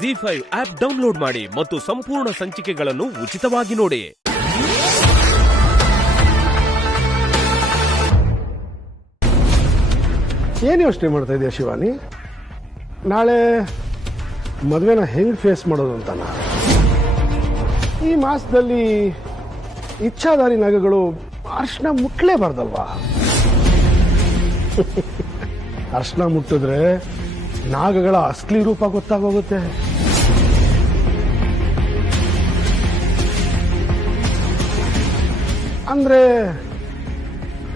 ZEE5 app download ಮಾಡಿ ಮತ್ತು ಸಂಪೂರ್ಣ ಸಂಚಿಕೆಗಳನ್ನು ಉಚಿತವಾಗಿ ನೋಡಿ. ಏನು ಯೋಚನೆ ಮಾಡ್ತಾ ಇದೆಯಾ ಶಿವಾನಿ? ನಾಳೆ ಮದುವೆನ ಹೆಂಗ್ ಫೇಸ್ ಮಾಡೋದು ಅಂತನಾ? ಈ ಮಾಸದಲ್ಲಿ ಇಚ್ಛಾಧಾರಿ ನಾಗಗಳು ಅರ್ಶನ ಮುಟ್ಲೇಬಾರ್ದಲ್ವಾ? ಅರ್ಶನ ಮುಟ್ಟಿದ್ರೆ ನಾಗಗಳ ಅಸಲಿ ರೂಪ ಗೊತ್ತಾಗೋಗುತ್ತೆ. ಅಂದ್ರೆ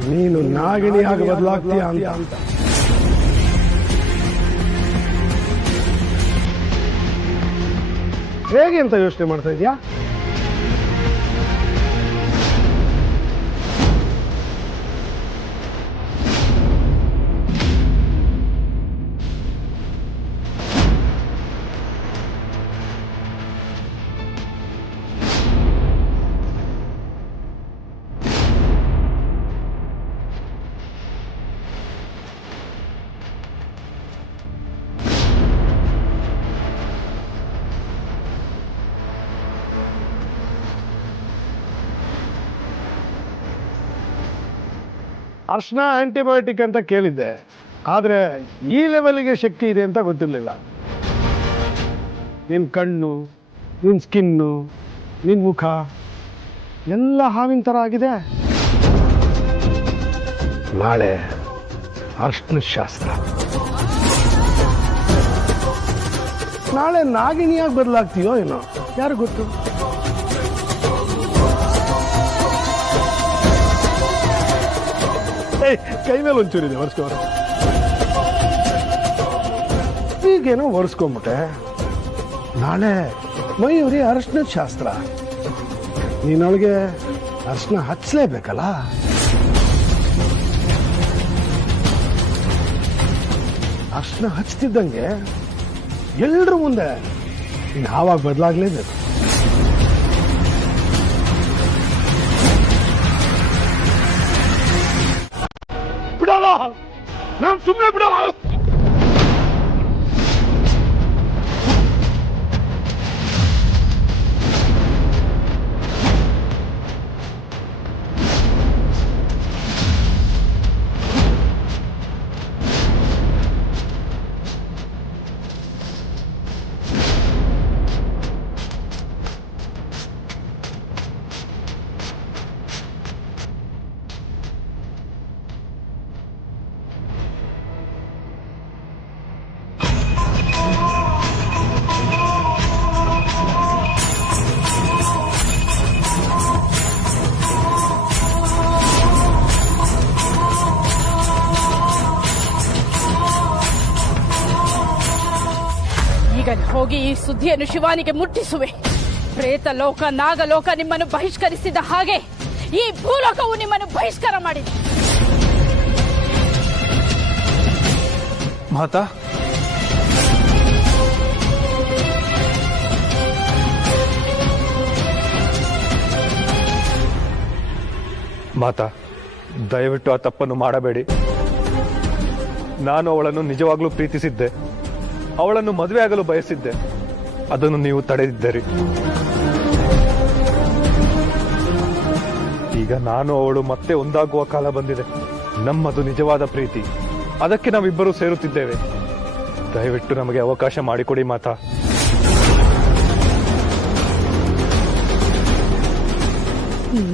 ನೀನು ನಾಗಿಣಿಯಾಗಿ ಬದಲಾಗ್ತೀಯ ಅಂತ. ಹೇಗೆ ಅಂತ ಯೋಚನೆ ಮಾಡ್ತಾ ಇದೀಯಾ? ಅರ್ಶನ ಆಂಟಿಬಯೋಟಿಕ್ ಅಂತ ಕೇಳಿದ್ದೆ, ಆದರೆ ಈ ಲೆವೆಲ್ಗೆ ಶಕ್ತಿ ಇದೆ ಅಂತ ಗೊತ್ತಿರಲಿಲ್ಲ. ನಿನ್ನ ಕಣ್ಣು, ನಿನ್ನ ಸ್ಕಿನ್ನು, ನಿನ್ನ ಮುಖ ಎಲ್ಲ ಹಾವಿನ ಥರ ಆಗಿದೆ. ನಾಳೆ ಅರ್ಶನ ಶಾಸ್ತ್ರ. ನಾಳೆ ನಾಗಿಣಿಯಾಗಿ ಬದಲಾಗ್ತೀಯೋ ಏನೋ, ಯಾರು ಗೊತ್ತು? ಕೈ ಮೇಲೆ ಒಂಚೂರಿದೆ, ಒರೆಸ್ಕೋರು. ಈಗೇನೋ ಒರೆಸ್ಕೊಂಬಿಟ್ಟೆ. ನಾಳೆ ಮೈಯೂರಿ ಅರ್ಶನ ಶಾಸ್ತ್ರ. ನೀನೊಳಗೆ ಅರ್ಶನ ಹಚ್ಚಲೇಬೇಕಲ್ಲ. ಅರ್ಶನ ಹಚ್ತಿದ್ದಂಗೆ ಎಲ್ರ ಮುಂದೆ ನೀನು ಆವಾಗ ಬದಲಾಗ್ಲೇಬೇಕು. ಬಿಡಲ್ಲ, ನಾನು ಸುಮ್ಮನೆ ಬಿಡಲ್ಲ. ಹೋಗಿ ಈ ಸುದ್ದಿಯನ್ನು ಶಿವಾನಿಗೆ ಮುಟ್ಟಿಸುವೆ. ಪ್ರೇತ ಲೋಕ, ನಾಗಲೋಕ ನಿಮ್ಮನ್ನು ಬಹಿಷ್ಕರಿಸಿದ ಹಾಗೆ ಈ ಭೂಲೋಕವು ನಿಮ್ಮನ್ನು ಬಹಿಷ್ಕಾರ ಮಾಡಿದೆ. ಮಾತಾ, ಮಾತಾ, ದಯವಿಟ್ಟು ಆ ತಪ್ಪನ್ನು ಮಾಡಬೇಡಿ. ನಾನು ಅವಳನ್ನು ನಿಜವಾಗ್ಲೂ ಪ್ರೀತಿಸಿದ್ದೆ, ಅವಳನ್ನು ಮದುವೆ ಆಗಲು ಬಯಸಿದ್ದೆ. ಅದನ್ನು ನೀವು ತಡೆದಿದ್ದೀರಿ. ಈಗ ನಾನು ಅವಳು ಮತ್ತೆ ಒಂದಾಗುವ ಕಾಲ ಬಂದಿದೆ. ನಮ್ಮದು ನಿಜವಾದ ಪ್ರೀತಿ, ಅದಕ್ಕೆ ನಾವಿಬ್ಬರೂ ಸೇರುತ್ತಿದ್ದೇವೆ. ದಯವಿಟ್ಟು ನಮಗೆ ಅವಕಾಶ ಮಾಡಿಕೊಡಿ ಮಾತಾ.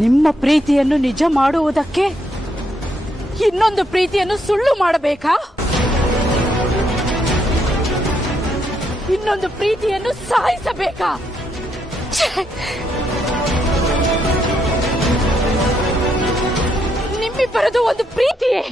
ನಿಮ್ಮ ಪ್ರೀತಿಯನ್ನು ನಿಜ ಮಾಡುವುದಕ್ಕೆ ಇನ್ನೊಂದು ಪ್ರೀತಿಯನ್ನು ಸುಳ್ಳು ಮಾಡಬೇಕಾ? ಇನ್ನೊಂದು ಪ್ರೀತಿಯನ್ನು ಸಾಯಿಸಬೇಕಾ? ನಿಮ್ಮಿಬ್ಬರದು ಒಂದು ಪ್ರೀತಿಯೇ.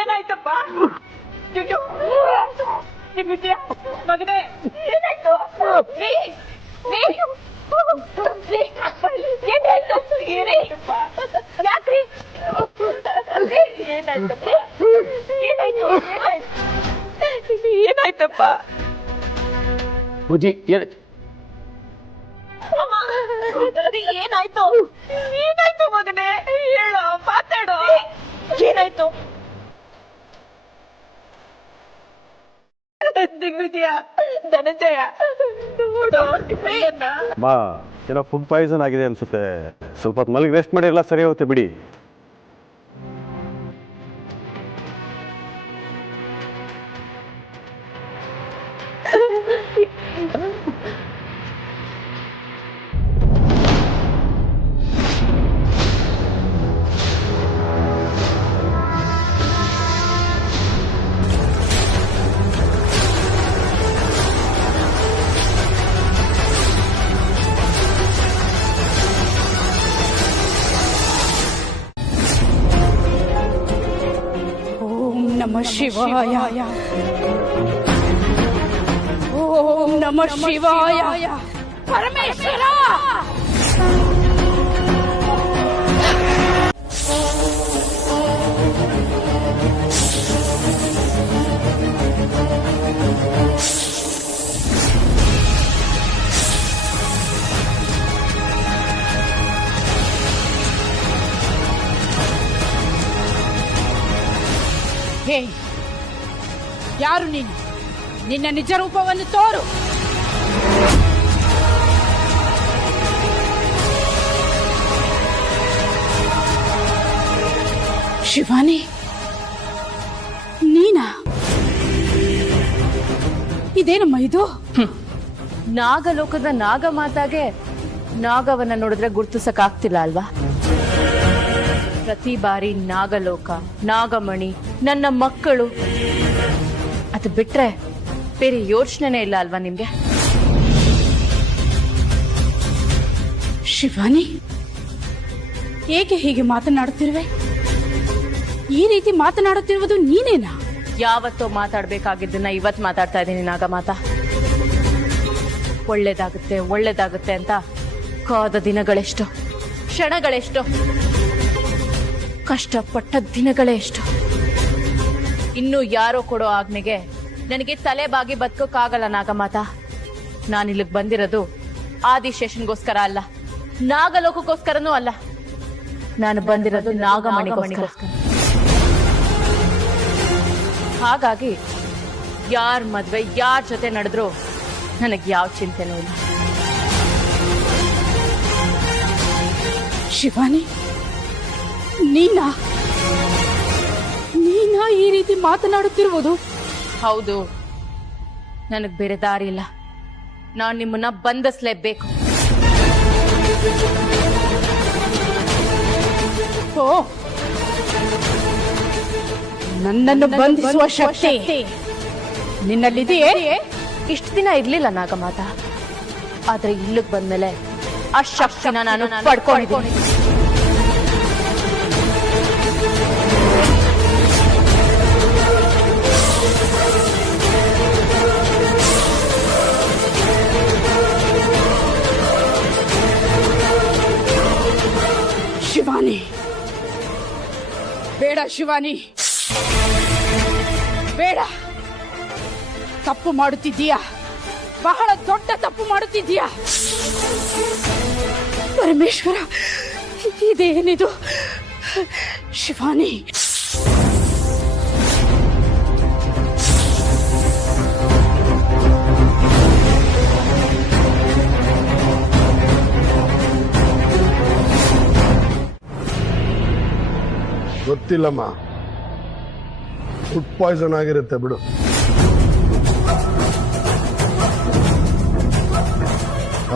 ಏನಾಯ್ತಪ್ಪ? ಮಗನೇ ಏನಾಯ್ತು? ಏನಾಯ್ತು? ಏನಾಯ್ತಪ್ಪ? ಬುಜ್ಜಿ ಏನಾಯ್ತು? ಏನಾಯ್ತು ಮಗನೇ? ಹೇಳೋ, ಮಾತಾಡೋ. ಏನಾಯ್ತು? ದಿಗ್ವಿಜಯ, ಧನಂಜಯ, ನೋಡು ಅಣ್ಣನ್ನ. ಬಾ ಏನೋ ಫುಡ್ ಪಾಯ್ಸನ್ ಆಗಿದೆ ಅನ್ಸುತ್ತೆ. ಸ್ವಲ್ಪ ಹೊತ್ತು ಮಲಗಿ ರೆಸ್ಟ್ ಮಾಡಿ ಎಲ್ಲ ಸರಿ ಹೋಗುತ್ತೆ ಬಿಡಿ. ನಮಃ ಶಿವಾಯ. ಓಂ ನಮಃ ಶಿವಾಯ. ಪರಮೇಶ್ವರ, ಹೇ, ಯಾರು ನೀನು? ನಿನ್ನ ನಿಜ ರೂಪವನ್ನು ತೋರು. ಶಿವಾನಿ, ನೀನಾ? ಇದೇನಮ್ಮ ಇದು? ನಾಗಲೋಕದ ನಾಗ ಮಾತಾಗೆ ನಾಗವನ್ನ ನೋಡಿದ್ರೆ ಗುರ್ತಿಸಕ್ಕಾಗ್ತಿಲ್ಲ ಅಲ್ವಾ? ಪ್ರತಿ ಬಾರಿ ನಾಗಲೋಕ, ನಾಗಮಣಿ, ನನ್ನ ಮಕ್ಕಳು, ಅದು ಬಿಟ್ರೆ ಬೇರೆ ಯೋಚನೆನೇ ಇಲ್ಲ ಅಲ್ವಾ ನಿಮ್ಗೆ? ಶಿವಾನಿ, ಏಕೆ ಹೀಗೆ ಮಾತನಾಡುತ್ತಿರುವೆ? ಈ ರೀತಿ ಮಾತನಾಡುತ್ತಿರುವುದು ನೀನೇನಾ? ಯಾವತ್ತೋ ಮಾತಾಡ್ಬೇಕಾಗಿದ್ದನ್ನ ಇವತ್ ಮಾತಾಡ್ತಾ ಇದ್ದೀನಿ ನಾಗಮಾತಾ. ಒಳ್ಳೇದಾಗುತ್ತೆ ಒಳ್ಳೇದಾಗುತ್ತೆ ಅಂತ ಕಾದ ದಿನಗಳೆಷ್ಟು, ಕ್ಷಣಗಳೆಷ್ಟು, ಕಷ್ಟಪಟ್ಟ ದಿನಗಳೇ ಎಷ್ಟು. ಇನ್ನು ಯಾರೋ ಕೊಡೋ ಆಜ್ಞೆಗೆ ನನಗೆ ತಲೆ ಬಾಗಿ ಬದುಕೋಕ್ಕಾಗಲ್ಲ ನಾಗಮಾತಾ. ನಾನಿಲ್ಲಿಗೆ ಬಂದಿರೋದು ಆದಿಶೇಷನ್ಗೋಸ್ಕರ ಅಲ್ಲ, ನಾಗಲೋಕಕ್ಕೋಸ್ಕರನೂ ಅಲ್ಲ. ನಾನು ಬಂದಿರೋದು ನಾಗಮಣಿಗೋಸ್ಕರ. ಹಾಗಾಗಿ ಯಾರ ಮದ್ವೆ ಯಾರ ಜೊತೆ ನಡೆದ್ರು ನನಗೆ ಯಾವ ಚಿಂತೆನೂ ಇಲ್ಲ. ಶಿವಾನಿ, ನೀನಾ ಈ ರೀತಿ ಮಾತನಾಡುತ್ತಿರುವುದು? ಹೌದು, ನನಗ್ ಬೇರೆ ದಾರಿ ಇಲ್ಲ. ನಾನು ನಿಮ್ಮನ್ನ ಬಂಧಿಸ್ಲೇಬೇಕು. ಓ, ನನ್ನನ್ನು ಬಂಧಿಸುವ ಶಕ್ತಿ ನಿನ್ನಲ್ಲಿದೆಯೇ? ಇಷ್ಟು ದಿನ ಇರ್ಲಿಲ್ಲ ನಾಗಮಾತಾ, ಆದ್ರೆ ಇಲ್ಲಿಗೆ ಬಂದ್ಮೇಲೆ ಆ ಶಕ್ತಿನ ನಾನು ಪಡ್ಕೊಂಡಿದ್ದೀನಿ. ಶಿವಾನಿ, ಬೇಡ ಶಿವಾನಿ, ಬೇಡ. ತಪ್ಪು ಮಾಡುತ್ತಿದ್ದೀಯಾ, ಬಹಳ ದೊಡ್ಡ ತಪ್ಪು ಮಾಡುತ್ತಿದ್ದೀಯಾ. ಪರಮೇಶ್ವರ, ಇದೇನಿದು? ಶಿವಾನಿ, ಗೊತ್ತಿಲ್ಲಮ್ಮ, ಫುಡ್ ಪಾಯ್ಸನ್ ಆಗಿರುತ್ತೆ ಬಿಡು.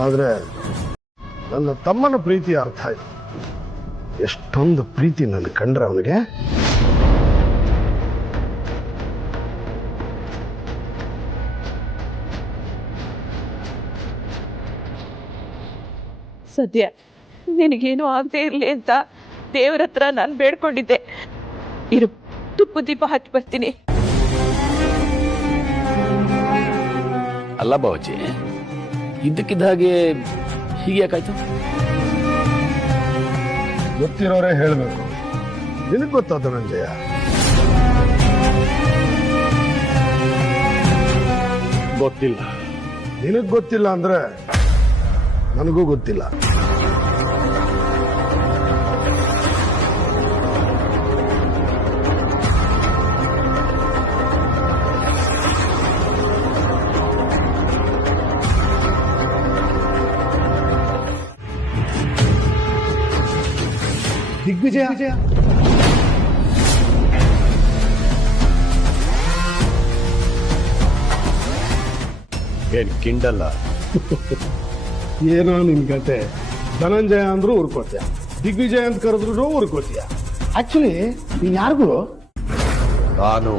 ಆದ್ರೆ ನನ್ನ ತಮ್ಮನ ಪ್ರೀತಿ ಅರ್ಥ ಆಯ್ತು. ಎಷ್ಟೊಂದು ಪ್ರೀತಿ ನನ್ನ ಕಂಡ್ರೆ ಅವನಿಗೆ. ಸದ್ಯ ನಿನಗೇನು ಆಗದೆ ಇರ್ಲಿ ಅಂತ ದೇವ್ರ ಹತ್ರ ನಾನು ಬೇಡ್ಕೊಂಡಿದ್ದೆ. ಇರು, ತುಪ್ಪ ದೀಪ ಹಚ್ಚಿ ಬರ್ತೀನಿ. ಅಲ್ಲ ಬಾವಜಿ, ಇದ್ದಕ್ಕಿದ್ದ ಹಾಗೆ ಹೀಗೆ ಯಾಕಾಯ್ತು? ಗೊತ್ತಿರೋರೇ ಹೇಳ್ಬೇಕು. ನಿನಗ್ ಗೊತ್ತಾದ ಧನಂಜಯ. ಗೊತ್ತಿಲ್ಲ. ನಿನಗ್ ಗೊತ್ತಿಲ್ಲ ಅಂದ್ರೆ ನನಗೂ ಗೊತ್ತಿಲ್ಲ. ದಿಗ್ವಿಜಯ ಏನ್ ಕಿಂಡಲ್ಲ? ಏನೋ ನಿನ್ ಕತೆ. ಧನಂಜಯ ಅಂದ್ರೂ ಉರ್ಕೋತೀಯ, ದಿಗ್ವಿಜಯ ಅಂತ ಕರೆದ್ರು ಉರ್ಕೋತೀಯ. ಆಕ್ಚುಲಿ ನೀನ್ ಯಾರಿಗೂ ನಾನು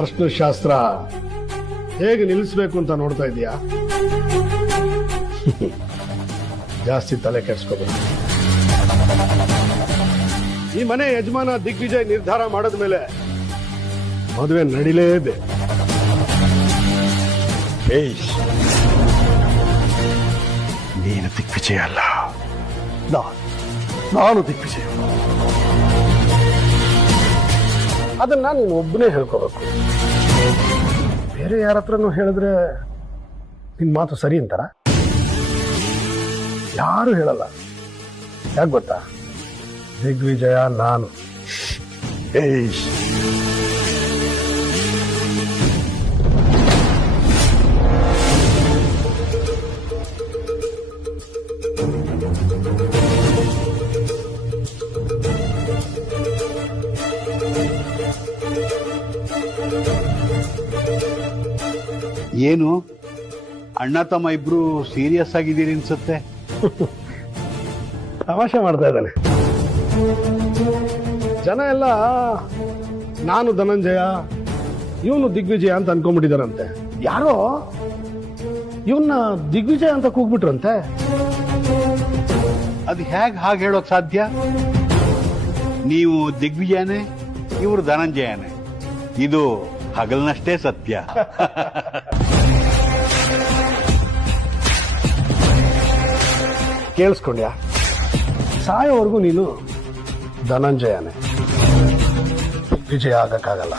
ಅರ್ಶನ ಶಾಸ್ತ್ರ ಹೇಗೆ ನಿಲ್ಲಿಸ್ಬೇಕು ಅಂತ ನೋಡ್ತಾ ಇದೀಯಾ? ಜಾಸ್ತಿ ತಲೆ ಕೆಡ್ಸ್ಕೋಬೇಕು. ಈ ಮನೆ ಯಜಮಾನ ದಿಗ್ವಿಜಯ್ ನಿರ್ಧಾರ ಮಾಡಿದ್ಮೇಲೆ ಮದುವೆ ನಡಿಲೇಬೇಕು. ನೀನು ದಿಗ್ವಿಜಯ ಅಲ್ಲ, ನಾನು ದಿಗ್ವಿಜಯ. ಅದನ್ನ ನೀನು ಒಬ್ಬನೇ ಹೇಳ್ಕೋಬೇಕು. ಬೇರೆ ಯಾರ ಹತ್ರನೂ ಹೇಳಿದ್ರೆ ನಿನ್ ಮಾತು ಸರಿ ಅಂತಾರ? ಯಾರು ಹೇಳಲ್ಲ. ಯಾಕೆ ಗೊತ್ತಾ? ದಿಗ್ವಿಜಯ ನಾನು. ಏನು ಅಣ್ಣ ತಮ್ಮ ಇಬ್ರು ಸೀರಿಯಸ್ ಆಗಿದ್ದೀರಿ ಅನ್ಸುತ್ತೆ. ತಮಾಷೆ ಮಾಡ್ತಾ ಇದ್ದಾನೆ. ಜನ ಎಲ್ಲ ನಾನು ಧನಂಜಯ, ಇವನು ದಿಗ್ವಿಜಯ ಅಂತ ಅನ್ಕೊಂಡ್ಬಿಟ್ಟಿದಾರಂತೆ. ಯಾರೋ ಇವನ್ನ ದಿಗ್ವಿಜಯ ಅಂತ ಕೂಗ್ಬಿಟ್ರಂತೆ. ಅದು ಹೇಗೆ ಹಾಗೆ ಹೇಳೋಕ್ ಸಾಧ್ಯ? ನೀವು ದಿಗ್ವಿಜಯನೇ, ಇವರು ಧನಂಜಯನೇ. ಇದು ಹಗಲ್ನಷ್ಟೇ ಸತ್ಯ. ಕೇಳಿಸ್ಕೊಂಡ್ಯಾ? ಸಾಯೋವರೆಗೂ ನೀನು ಧನಂಜಯನೇ, ವಿಜಯ ಆಗಕ್ಕಾಗಲ್ಲ.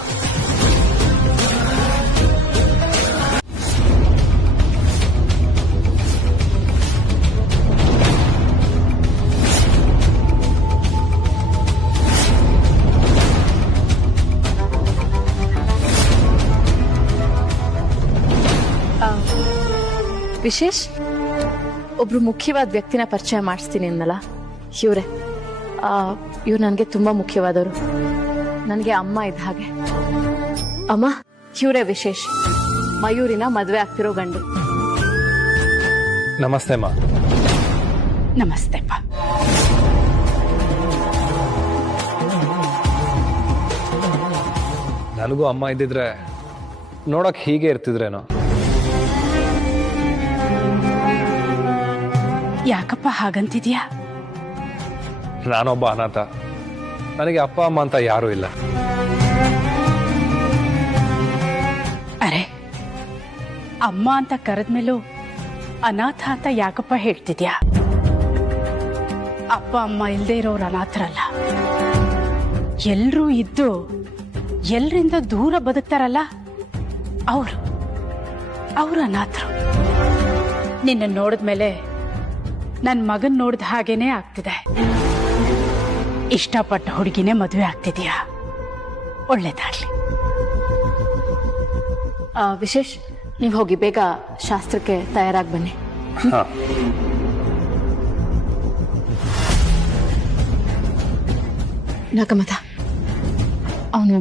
ವಿಶೇಷ್, ಒಬ್ರು ಮುಖ್ಯವಾದ ವ್ಯಕ್ತಿನ ಪರಿಚಯ ಮಾಡಿಸ್ತೀನಿ ಅನ್ನಲ್ಲ, ಇವ್ರೆ. ಇವ್ರು ನನಗೆ ತುಂಬಾ ಮುಖ್ಯವಾದವರು. ನನಗೆ ಅಮ್ಮ ಇದ್ದ ಹಾಗೆ. ಅಮ್ಮ, ಇವ್ರೆ ವಿಶೇಷ್, ಮಯೂರಿನ ಮದ್ವೆ ಆಗ್ತಿರೋ ಗಂಡು. ನಮಸ್ತೆ ಅಮ್ಮ. ನಮಸ್ತೆಪ್ಪ. ನನಗೂ ಅಮ್ಮ ಇದ್ದಿದ್ರೆ ನೋಡಕ್ ಹೀಗೆ ಇರ್ತಿದ್ರೇನೋ. ಯಾಕಪ್ಪ ಹಾಗಂತಿದ್ಯಾ? ನಾನೊಬ್ಬ ಅನಾಥ. ನನಗೆ ಅಪ್ಪ ಅಮ್ಮ ಅಂತ ಯಾರೂ ಇಲ್ಲ. ಅರೆ, ಅಮ್ಮ ಅಂತ ಕರೆದ್ಮೇಲೂ ಅನಾಥ ಅಂತ ಯಾಕಪ್ಪ ಹೇಳ್ತಿದ್ಯಾ? ಅಪ್ಪ ಅಮ್ಮ ಇಲ್ಲದೆ ಇರೋರು ಅನಾಥರಲ್ಲ. ಎಲ್ರೂ ಇದ್ದು ಎಲ್ರಿಂದ ದೂರ ಬದುಕ್ತಾರಲ್ಲ, ಅವರು ಅನಾಥರು. ನಿನ್ನ ನೋಡಿದ್ಮೇಲೆ ನನ್ನ ಮಗನ್ ನೋಡಿದ ಹಾಗೇನೆ ಆಗ್ತಿದೆ. ಇಷ್ಟಪಟ್ಟ ಹುಡುಗಿನೇ ಮದುವೆ ಆಗ್ತಿದ್ಯಾ? ಒಳ್ಳೇದಾಗ್ಲಿ. ವಿಶೇಷ್, ನೀವು ಹೋಗಿ ಬೇಗ ಶಾಸ್ತ್ರಕ್ಕೆ ತಯಾರಾಗಿ ಬನ್ನಿ. ನಾಗಮತ, ಅವನು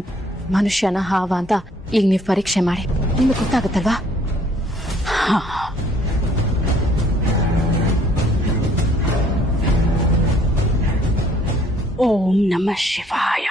ಮನುಷ್ಯನ ಹಾವ ಅಂತ ಈಗ ನೀವು ಪರೀಕ್ಷೆ ಮಾಡಿ ನಿಮಗೆ ಗೊತ್ತಾಗುತ್ತಲ್ವಾ? ಓಂ ನಮಃ ಶಿವಾಯ.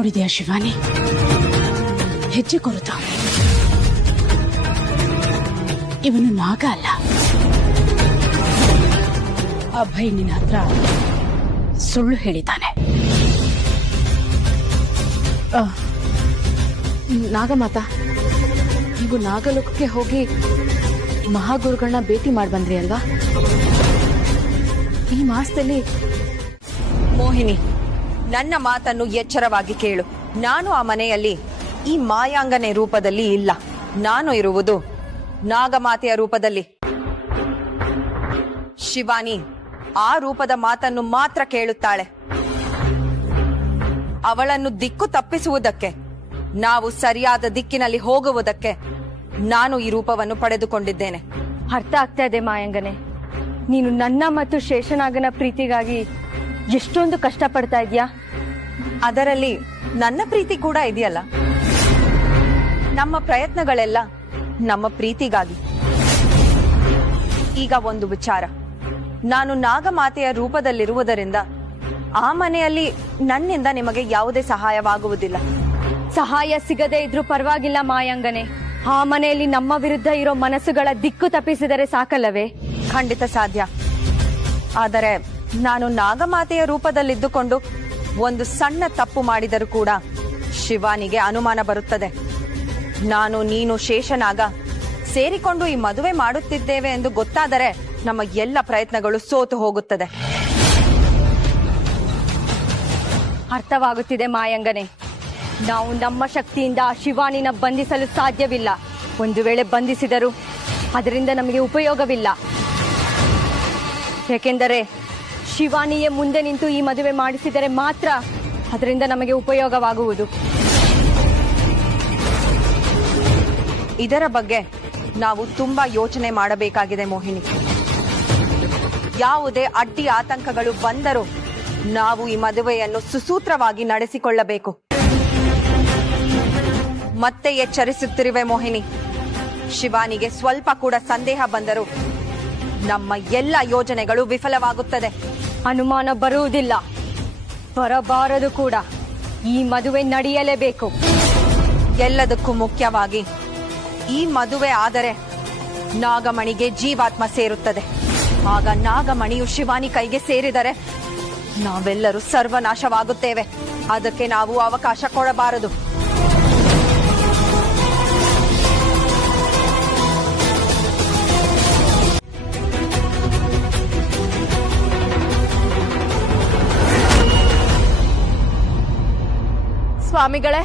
ನೋಡಿದೆಯಾ ಶಿವಾನಿ? ಹೆಜ್ಜೆ ಕೊರುತ್ತಾನೆ. ಇವನು ನಾಗ ಅಲ್ಲ. ಅಭಯ್ ನಿನ್ನ ಹತ್ರ ಸುಳ್ಳು ಹೇಳಿದ್ದಾನೆ. ನಾಗಮಾತಾ, ನೀವು ನಾಗಲೋಕಕ್ಕೆ ಹೋಗಿ ಮಹಾಗುರುಗಳನ್ನ ಭೇಟಿ ಮಾಡಿ ಬಂದ್ರಿ ಅಲ್ವಾ? ಈ ಮಾಸದಲ್ಲಿ ಮೋಹಿನಿ, ನನ್ನ ಮಾತನ್ನು ಎಚ್ಚರವಾಗಿ ಕೇಳು. ನಾನು ಆ ಮನೆಯಲ್ಲಿ ಈ ಮಾಯಾಂಗನೆ ರೂಪದಲ್ಲಿ ಇಲ್ಲ. ನಾನು ಇರುವುದು ನಾಗಮಾತೆಯ ರೂಪದಲ್ಲಿ. ಶಿವಾನಿ ಆ ರೂಪದ ಮಾತನ್ನು ಮಾತ್ರ ಕೇಳುತ್ತಾಳೆ. ಅವಳನ್ನು ದಿಕ್ಕು ತಪ್ಪಿಸುವುದಕ್ಕೆ, ನಾವು ಸರಿಯಾದ ದಿಕ್ಕಿನಲ್ಲಿ ಹೋಗುವುದಕ್ಕೆ ನಾನು ಈ ರೂಪವನ್ನು ಪಡೆದುಕೊಂಡಿದ್ದೇನೆ. ಅರ್ಥ ಆಗ್ತಾ ಇದೆ ಮಾಯಂಗನೆ. ನೀನು ನನ್ನ ಮತ್ತು ಶೇಷನಾಗನ ಪ್ರೀತಿಗಾಗಿ ಎಷ್ಟೊಂದು ಕಷ್ಟ ಪಡ್ತಾ ಇದ್ಯಾ. ಅದರಲ್ಲಿ ನನ್ನ ಪ್ರೀತಿ ಕೂಡ ಇದೆಯಲ್ಲ. ನಮ್ಮ ಪ್ರಯತ್ನಗಳೆಲ್ಲ ನಮ್ಮ ಪ್ರೀತಿಗಾಗಿ. ಈಗ ಒಂದು ವಿಚಾರ, ನಾನು ನಾಗಮಾತೆಯ ರೂಪದಲ್ಲಿರುವುದರಿಂದ ಆ ಮನೆಯಲ್ಲಿ ನನ್ನಿಂದ ನಿಮಗೆ ಯಾವುದೇ ಸಹಾಯವಾಗುವುದಿಲ್ಲ. ಸಹಾಯ ಸಿಗದೇ ಇದ್ರೂ ಪರವಾಗಿಲ್ಲ ಮಾಯಂಗನೆ. ಆ ಮನೆಯಲ್ಲಿ ನಮ್ಮ ವಿರುದ್ಧ ಇರೋ ಮನಸ್ಸುಗಳ ದಿಕ್ಕು ತಪ್ಪಿಸಿದರೆ ಸಾಕಲ್ಲವೇ? ಖಂಡಿತ ಸಾಧ್ಯ. ಆದರೆ ನಾನು ನಾಗಮಾತೆಯ ರೂಪದಲ್ಲಿದ್ದುಕೊಂಡು ಒಂದು ಸಣ್ಣ ತಪ್ಪು ಮಾಡಿದರೂ ಕೂಡ ಶಿವಾನಿಗೆ ಅನುಮಾನ ಬರುತ್ತದೆ. ನಾನು ನೀನು ಶೇಷನಾಗ ಸೇರಿಕೊಂಡು ಈ ಮದುವೆ ಮಾಡುತ್ತಿದ್ದೇವೆ ಎಂದು ಗೊತ್ತಾದರೆ ನಮ್ಮ ಎಲ್ಲ ಪ್ರಯತ್ನಗಳು ಸೋತು ಹೋಗುತ್ತದೆ. ಅರ್ಥವಾಗುತ್ತಿದೆ ಮಾಯಂಗನೆ. ನಾವು ನಮ್ಮ ಶಕ್ತಿಯಿಂದ ಆ ಶಿವಾನಿನ ಬಂಧಿಸಲು ಸಾಧ್ಯವಿಲ್ಲ. ಒಂದು ವೇಳೆ ಬಂಧಿಸಿದರೂ ಅದರಿಂದ ನಮಗೆ ಉಪಯೋಗವಿಲ್ಲ. ಯಾಕೆಂದರೆ ಶಿವಾನಿಯೇ ಮುಂದೆ ನಿಂತು ಈ ಮದುವೆ ಮಾಡಿಸಿದರೆ ಮಾತ್ರ ಅದರಿಂದ ನಮಗೆ ಉಪಯೋಗವಾಗುವುದು. ಇದರ ಬಗ್ಗೆ ನಾವು ತುಂಬಾ ಯೋಚನೆ ಮಾಡಬೇಕಾಗಿದೆ ಮೋಹಿನಿ. ಯಾವುದೇ ಅಡ್ಡಿ ಆತಂಕಗಳು ಬಂದರೂ ನಾವು ಈ ಮದುವೆಯನ್ನು ಸುಸೂತ್ರವಾಗಿ ನಡೆಸಿಕೊಳ್ಳಬೇಕು. ಮತ್ತೆ ಎಚ್ಚರಿಸುತ್ತಿರುವೆ ಮೋಹಿನಿ. ಶಿವಾನಿಗೆ ಸ್ವಲ್ಪ ಕೂಡ ಸಂದೇಹ ಬಂದರೂ ನಮ್ಮ ಎಲ್ಲ ಯೋಜನೆಗಳು ವಿಫಲವಾಗುತ್ತದೆ. ಅನುಮಾನ ಬರುವುದಿಲ್ಲ, ಬರಬಾರದು ಕೂಡ. ಈ ಮದುವೆ ನಡೆಯಲೇಬೇಕು. ಎಲ್ಲದಕ್ಕೂ ಮುಖ್ಯವಾಗಿ ಈ ಮದುವೆ ಆದರೆ ನಾಗಮಣಿಗೆ ಜೀವಾತ್ಮ ಸೇರುತ್ತದೆ. ಆಗ ನಾಗಮಣಿಯು ಶಿವಾನಿ ಕೈಗೆ ಸೇರಿದರೆ ನಾವೆಲ್ಲರೂ ಸರ್ವನಾಶವಾಗುತ್ತೇವೆ. ಅದಕ್ಕೆ ನಾವು ಅವಕಾಶ ಕೊಡಬಾರದು. ಸ್ವಾಮಿಗಳೇ,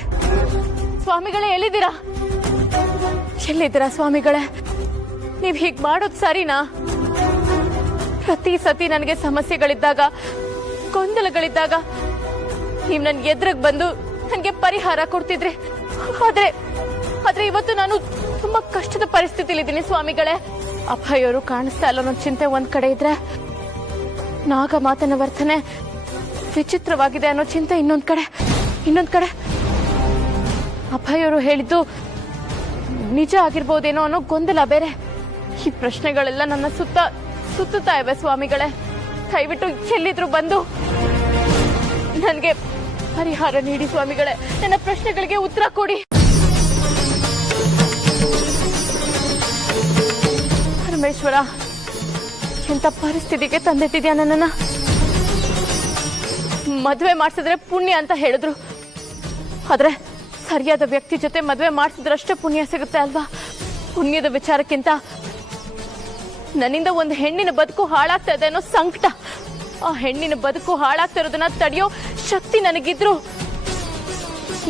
ಸ್ವಾಮಿಗಳೇ, ಎಲ್ಲಿದ್ದೀರಾ? ಎಲ್ಲಿದ್ದೀರಾ ಸ್ವಾಮಿಗಳೇ? ನೀವ್ ಹೀಗ್ ಮಾಡೋದು ಸರಿನಾ? ಪ್ರತಿ ಸತಿ ನನಗೆ ಸಮಸ್ಯೆಗಳಿದ್ದಾಗ, ಗೊಂದಲಗಳಿದ್ದಾಗ ನೀವ್ ನನ್ ಎದುರಿಗೆ ಬಂದು ನನ್ಗೆ ಪರಿಹಾರ ಕೊಡ್ತಿದ್ರಿ. ಆದ್ರೆ ಇವತ್ತು ನಾನು ತುಂಬಾ ಕಷ್ಟದ ಪರಿಸ್ಥಿತಿಲಿದ್ದೀನಿ ಸ್ವಾಮಿಗಳೇ. ಅಭಯವರು ಕಾಣಿಸ್ತಾ ಇಲ್ಲ ಅನ್ನೋ ಚಿಂತೆ ಒಂದ್ ಕಡೆ ಇದ್ರೆ, ನಾಗಮಾತನ ವರ್ತನೆ ವಿಚಿತ್ರವಾಗಿದೆ ಅನ್ನೋ ಚಿಂತೆ ಇನ್ನೊಂದ್ ಕಡೆ ಅಭಯವರು ಹೇಳಿದ್ದು ನಿಜ ಆಗಿರ್ಬೋದೇನೋ ಅನ್ನೋ ಗೊಂದಲ ಬೇರೆ. ಈ ಪ್ರಶ್ನೆಗಳೆಲ್ಲ ನನ್ನ ಸುತ್ತುತ್ತಾ ಇವೆ ಸ್ವಾಮಿಗಳೇ. ದಯವಿಟ್ಟು ಎಲ್ಲಿದ್ರು ಬಂದು ನನಗೆ ಪರಿಹಾರ ನೀಡಿ ಸ್ವಾಮಿಗಳೇ. ನನ್ನ ಪ್ರಶ್ನೆಗಳಿಗೆ ಉತ್ತರ ಕೊಡಿ. ಪರಮೇಶ್ವರ, ಎಂತ ಪರಿಸ್ಥಿತಿಗೆ ತಂದಿಟ್ಟಿದ್ಯಾ ನನ್ನನ್ನ. ಮದುವೆ ಮಾಡಿಸಿದ್ರೆ ಪುಣ್ಯ ಅಂತ ಹೇಳಿದ್ರು. ಆದ್ರೆ ಸರಿಯಾದ ವ್ಯಕ್ತಿ ಜೊತೆ ಮದುವೆ ಮಾಡಿಸಿದ್ರಷ್ಟೇ ಪುಣ್ಯ ಸಿಗುತ್ತೆ ಅಲ್ವಾ? ಪುಣ್ಯದ ವಿಚಾರಕ್ಕಿಂತ ನನ್ನಿಂದ ಒಂದು ಹೆಣ್ಣಿನ ಬದುಕು ಹಾಳಾಗ್ತಾ ಇದೆ ಅನ್ನೋ ಸಂಕಟ. ಆ ಹೆಣ್ಣಿನ ಬದುಕು ಹಾಳಾಗ್ತಾ ಇರೋದನ್ನ ತಡೆಯೋ ಶಕ್ತಿ ನನಗಿದ್ರು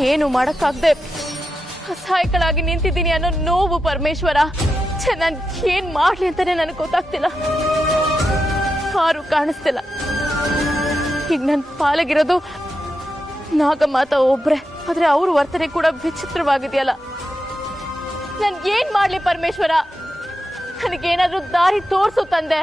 ಏನು ಮಾಡಕ್ಕಾಗದೆ ಅಸಹಾಯಕಳಾಗಿ ನಿಂತಿದ್ದೀನಿ ಅನ್ನೋ ನೋವು ಪರಮೇಶ್ವರ. ನಾನು ಏನ್ ಮಾಡ್ಲಿ ಅಂತಾನೆ ನನಗೆ ಗೊತ್ತಾಗ್ತಿಲ್ಲ. ಯಾರು ಕಾಣಿಸ್ತಿಲ್ಲ. ಈಗ ನನ್ ಪಾಲಗಿರೋದು ನಾಗಮಾತ ಒಬ್ರೆ. ಆದ್ರೆ ಅವ್ರ ವರ್ತನೆ ಕೂಡ ವಿಚಿತ್ರವಾಗಿದೆಯಲ್ಲ. ನನ್ ಏನ್ ಮಾಡ್ಲಿ ಪರಮೇಶ್ವರ? ನನಗೇನಾದ್ರೂ ದಾರಿ ತೋರ್ಸು ತಂದೆ.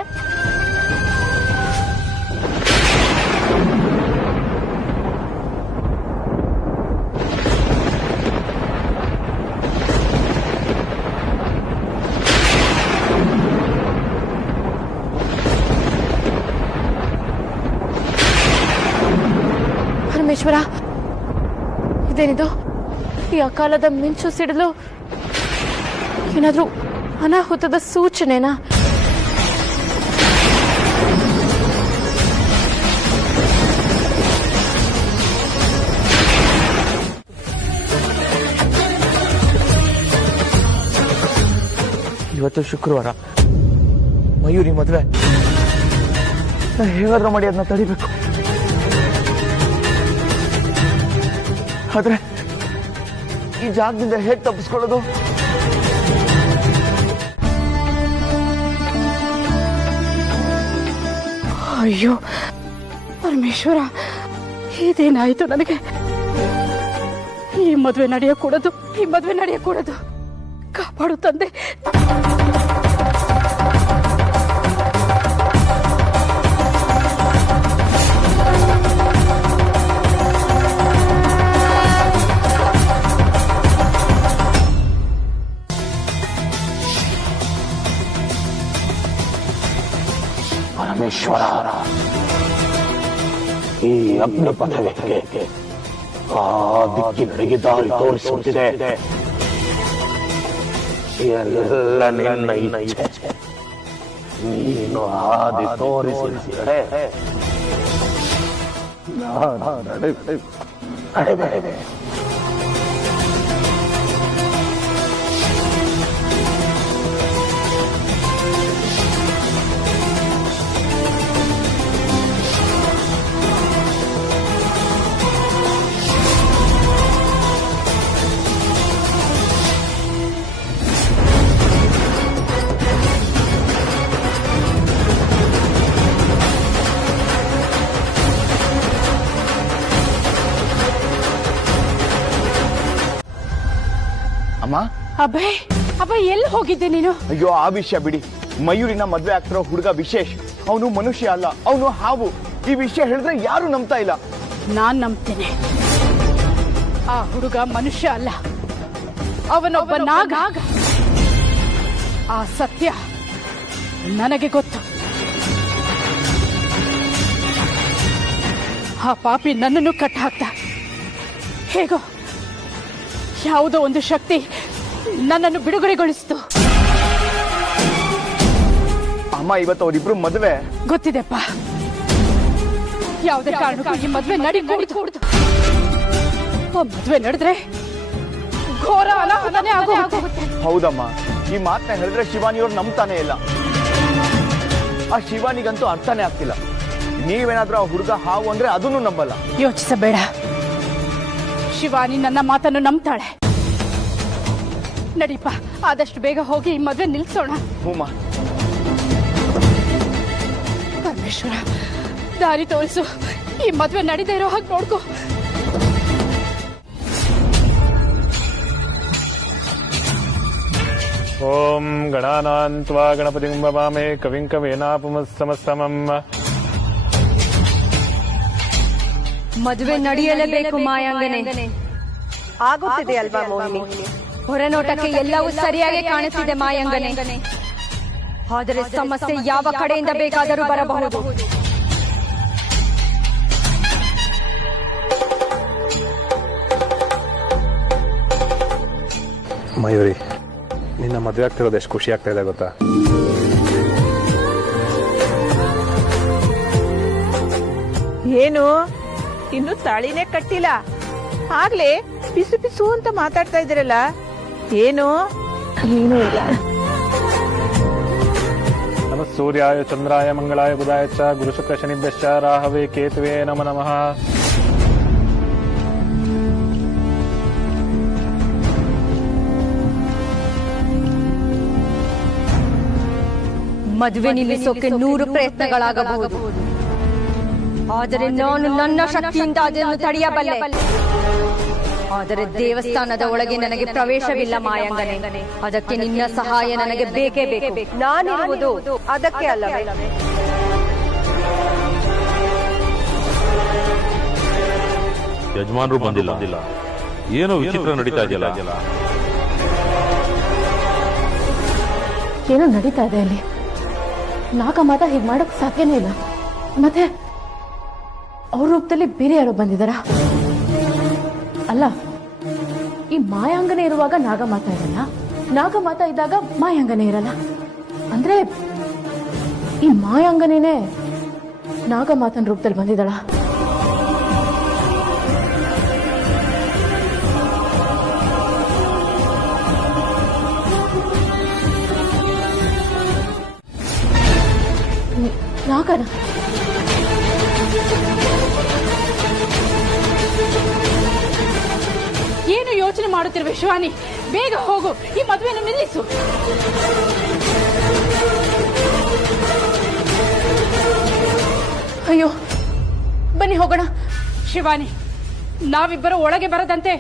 ಪರಮೇಶ್ವರ, ಇದೇನಿದು? ಈ ಅಕಾಲದ ಮಿಂಚು ಸಿಡಿಲು ಏನಾದ್ರೂ ಅನಾಹುತದ ಸೂಚನೆನಾ? ಇವತ್ತು ಶುಕ್ರವಾರ, ಮಯೂರಿ ಮದುವೆ. ಹೇಗಾದ್ರೂ ಮಾಡಿ ಅದನ್ನ ತಡಿಬೇಕು. ಆದ್ರೆ ಈ ಜಾಗದಿಂದ ಹೇಗೆ ತಪ್ಪಿಸ್ಕೊಳ್ಳೋದು? ಅಯ್ಯೋ ಪರಮೇಶ್ವರ, ಇದೇನಾಯ್ತು ನನಗೆ? ಈ ಮದುವೆ ನಡೆಯಕೂಡದು. ಕಾಪಾಡು ತಂದೆ. ಪರಮೇಶ್ವರ, ಈ ಅಗ್ನಿ ಪಥಕ್ಕೆ ಆ ದಿಕ್ಕಿನಡೆಗೆ ದಾರಿ ತೋರಿಸುತ್ತಿದೆ. ಎಲ್ಲ ನಿನ್ನ ಇಚ್ಛೆ. ನೀನು ಹಾದಿ ತೋರಿಸಿದರೆ ನಡೆಬೇಡ. ಅಬ್ಬ ಎಲ್ಲಿ ಹೋಗಿದ್ದೆ ನೀನು? ಅಯ್ಯೋ, ಆ ವಿಷಯ ಬಿಡಿ. ಮಯೂರಿನ ಮದ್ವೆ ಆಗ್ತಿರೋ ಹುಡುಗ ವಿಶೇಷ್, ಅವನು ಮನುಷ್ಯ ಅಲ್ಲ, ಅವನು ಹಾವು. ಈ ವಿಷಯ ಹೇಳಿದ್ರೆ ಯಾರು ನಂಬ್ತಾ ಇಲ್ಲ. ನಾನ್ ನಂಬ್ತೇನೆ. ಆ ಹುಡುಗ ಮನುಷ್ಯ ಅಲ್ಲ, ಅವನೊಬ್ಬ ನಾಗ. ಆ ಸತ್ಯ ನನಗೆ ಗೊತ್ತು. ಆ ಪಾಪಿ ನನ್ನನ್ನು ಕಟ್ಟ ಹಾಕ್ತ. ಹೇಗೋ ಯಾವುದೋ ಒಂದು ಶಕ್ತಿ ನನ್ನನ್ನು ಬಿಡುಗಡೆಗೊಳಿಸಿತು. ಅಮ್ಮ, ಇವತ್ತು ಅವರಿಬ್ರು ಮದುವೆ. ಗೊತ್ತಿದೆಪ್ಪ. ಯಾವುದೇ ಕಾರಣಕ್ಕೂ ಈ ಮದುವೆ ನಡೀಕೂಡ್ದು. ಆ ಮದುವೆ ನಡೆದ್ರೆ ಘೋರ ಅನಾಹುತನೇ ಆಗೋಗುತ್ತೆ. ಹೌದಮ್ಮ, ಈ ಮಾತನ್ನ ಹೇಳಿದ್ರೆ ಶಿವಾನಿಯವ್ರು ನಂಬ್ತಾನೆ ಇಲ್ಲ. ಆ ಶಿವಾನಿಗಂತೂ ಅರ್ಥನೇ ಆಗ್ತಿಲ್ಲ. ನೀವೇನಾದ್ರೂ ಆ ಹುಡುಗ ಹಾವು ಅಂದ್ರೆ ಅದನ್ನು ನಂಬಲ್ಲ. ಯೋಚಿಸಬೇಡ. ಶಿವಾನಿ ನನ್ನ ಮಾತನ್ನು ನಂಬ್ತಾಳೆ. ನಡೀಪ, ಆದಷ್ಟು ಬೇಗ ಹೋಗಿ ಈ ಮದುವೆ ನಿಲ್ಸೋಣ. ಪರಮೇಶ್ವರ, ದಾರಿ ತೋರಿಸು. ಈ ಮದುವೆ ನಡೀದೇ ಇರೋ ಹಾಗೆ ನೋಡ್ಕೋ. ಓಂ ಗಣಾನಾನ್ತ್ವಾ ಗಣಪತಿಂ ಭವಾಮಹೇ ಕವಿಂ ಕವೀನಾಪುಮಸ್ತಮಸ್ತಮಂ. ಮದುವೆ ನಡೆಯಲೇಬೇಕು ಮಾಯಾಂಗನೆ. ಆಗುತ್ತಿದೆ ಅಲ್ವಾ ಮೋಹಿನಿ? ಹೊರನೋಟಕ್ಕೆ ಎಲ್ಲವೂ ಸರಿಯಾಗಿ ಕಾಣಿಸ್ತಿದೆ ಮಾಯಾಂಗನೆ. ಆದರೆ ಸಮಸ್ಯೆ ಯಾವ ಕಡೆಯಿಂದ ಬೇಕಾದರೂ ಬರಬಹುದು. ಮಯೂರಿ, ನಿನ್ನ ಮದುವೆ ಆಗ್ತಿರೋದು ಎಷ್ಟು ಖುಷಿ ಆಗ್ತಾ ಇದೆ ಗೊತ್ತಾ? ಏನು ಇನ್ನು ತಾಳಿನೇ ಕಟ್ಟಿಲ್ಲ, ಆಗ್ಲೇ ಪಿಸು ಪಿಸು ಅಂತ ಮಾತಾಡ್ತಾ ಇದ್ರಲ್ಲ, ಏನು? ಏನೂ ಇಲ್ಲ. ನಮಃ ಸೂರ್ಯಾಯ ಚಂದ್ರಾಯ ಮಂಗಳಾಯ ಬುಧಾಯ ಚ ಗುರು ಶುಕ್ರ ಶನಿಭ್ಯಶ್ಚ ರಾಹವೇ ಕೇತುವೆ ನಮೋ ನಮಃ. ಮದುವೆ ನಿಲ್ಲಿಸೋಕೆ 100 ಪ್ರಯತ್ನಗಳಾಗಬಹುದು, ಆದರೆ ನಾನು ನನ್ನ ಶಕ್ತಿಯಿಂದ ಅದನ್ನು ತಡೆಯಬಲ್ಲೆ. ಆದರೆ ದೇವಸ್ಥಾನದ ಒಳಗೆ ನನಗೆ ಪ್ರವೇಶವಿಲ್ಲ ಮಾಯಾಂಗನೆ. ಅದಕ್ಕೆ ನಿನ್ನ ಸಹಾಯ ನನಗೆ ಬೇಕೇ ಬೇಕು. ನಾನಿರುವುದು ಅದಕ್ಕೆ ಅಲ್ಲವೇ? ಯಜಮಾನರು ಬಂದಿಲ್ಲ. ಏನೋ ವಿಚಿತ್ರ ನಡೀತಾ ಇದೆಯಲ್ಲ. ಏನೋ ನಡೀತಾ ಇದೆ ಅಲ್ಲಿ. ನಾಗಮಾತ ಹೀಗೆ ಮಾಡೋಕ್ ಸಾಧ್ಯನೇ ಇಲ್ಲ. ಮತ್ತೆ ಅವ್ರ ರೂಪದಲ್ಲಿ ಬೇರೆ ಯಾರೋ ಬಂದಿದಾರ? ಅಲ್ಲ, ಈ ಮಾಯಾಂಗನೆ ಇರುವಾಗ ನಾಗಮಾತ ಇರಲ್ಲ, ನಾಗಮಾತ ಇದ್ದಾಗ ಮಾಯಾಂಗನೆ ಇರಲ್ಲ. ಅಂದ್ರೆ ಈ ಮಾಯಾಂಗನೇನೆ ನಾಗಮಾತನ ರೂಪದಲ್ಲಿ ಬಂದಿದ್ದಾಳ. ನಾಗನ ಏನು ಯೋಚನೆ ಮಾಡುತ್ತಿರುವೆ ಶಿವಾನಿ? ಬೇಗ ಹೋಗು, ಈ ಮದುವೆಯನ್ನು ನಿಲ್ಲಿಸು. ಅಯ್ಯೋ, ಬನ್ನಿ ಹೋಗೋಣ. ಶಿವಾನಿ, ನಾವಿಬ್ಬರು ಒಳಗೆ ಬರದಂತೆ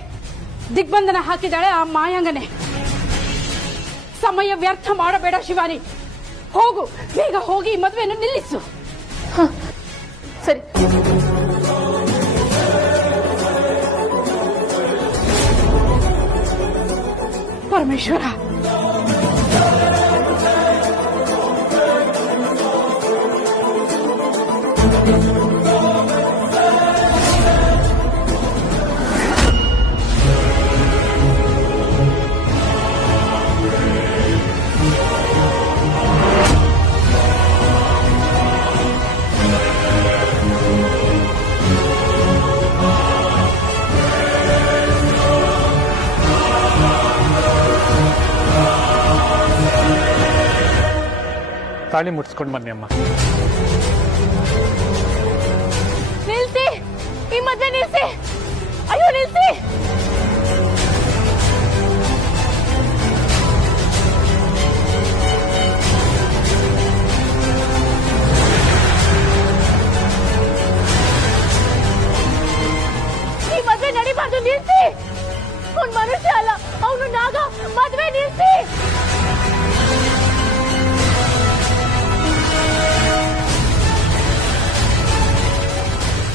ದಿಗ್ಬಂಧನ ಹಾಕಿದಾಳೆ ಆ ಮಾಯಾಂಗನೆ. ಸಮಯ ವ್ಯರ್ಥ ಮಾಡಬೇಡ ಶಿವಾನಿ, ಹೋಗು, ಬೇಗ ಹೋಗಿ ಈ ಮದುವೆಯನ್ನು ನಿಲ್ಲಿಸು. ಸರಿ. ಪರಮೇಶ್ವರ, ತಾಳಿ ಮುಟ್ಸ್ಕೊಂಡು ಬನ್ನಿ ಅಮ್ಮ. ನಿಲ್ಸಿ, ಈ ಮದುವೆ ನಿಲ್ಸಿ. ಅಯ್ಯೋ ನಿಲ್ಸಿ. ಈ ಮದುವೆ ನಡಿಬಾರ್ದು, ನಿಲ್ಸಿ. ಅವ್ನು ಮನುಷ್ಯ ಅಲ್ಲ, ಅವನು ನಾಗ. ಮದುವೆ ನಿಲ್ಸಿ.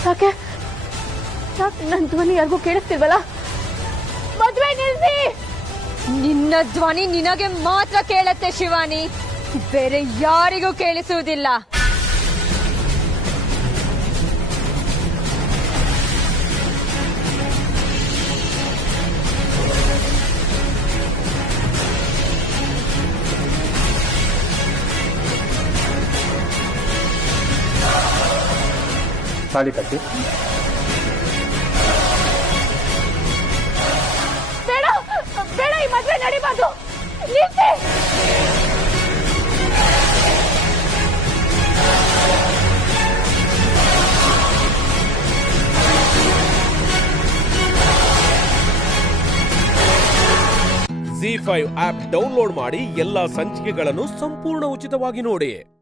ಯಾಕೆ ನನ್ನ ಧ್ವನಿ ಯಾರಿಗೂ ಕೇಳಿಸ್ತಿಲ್ವಲ್ಲ? ಮದುವೆ ನಿಲ್ಸಿ. ನಿನ್ನ ಧ್ವನಿ ನಿನಗೆ ಮಾತ್ರ ಕೇಳತ್ತೆ ಶಿವಾನಿ, ಬೇರೆ ಯಾರಿಗೂ ಕೇಳಿಸುವುದಿಲ್ಲ. ತಾಳಿ ಕಟ್ಟಿ. ಬೇಡ ಬೇಡ, ಈ ಮದುವೆ ನಡಿಬಾರ್ದು, ನಿಲ್ಸಿ. ZEE5 ಆಪ್ ಡೌನ್ಲೋಡ್ ಮಾಡಿ ಎಲ್ಲಾ ಸಂಚಿಕೆಗಳನ್ನು ಸಂಪೂರ್ಣ ಉಚಿತವಾಗಿ ನೋಡಿ.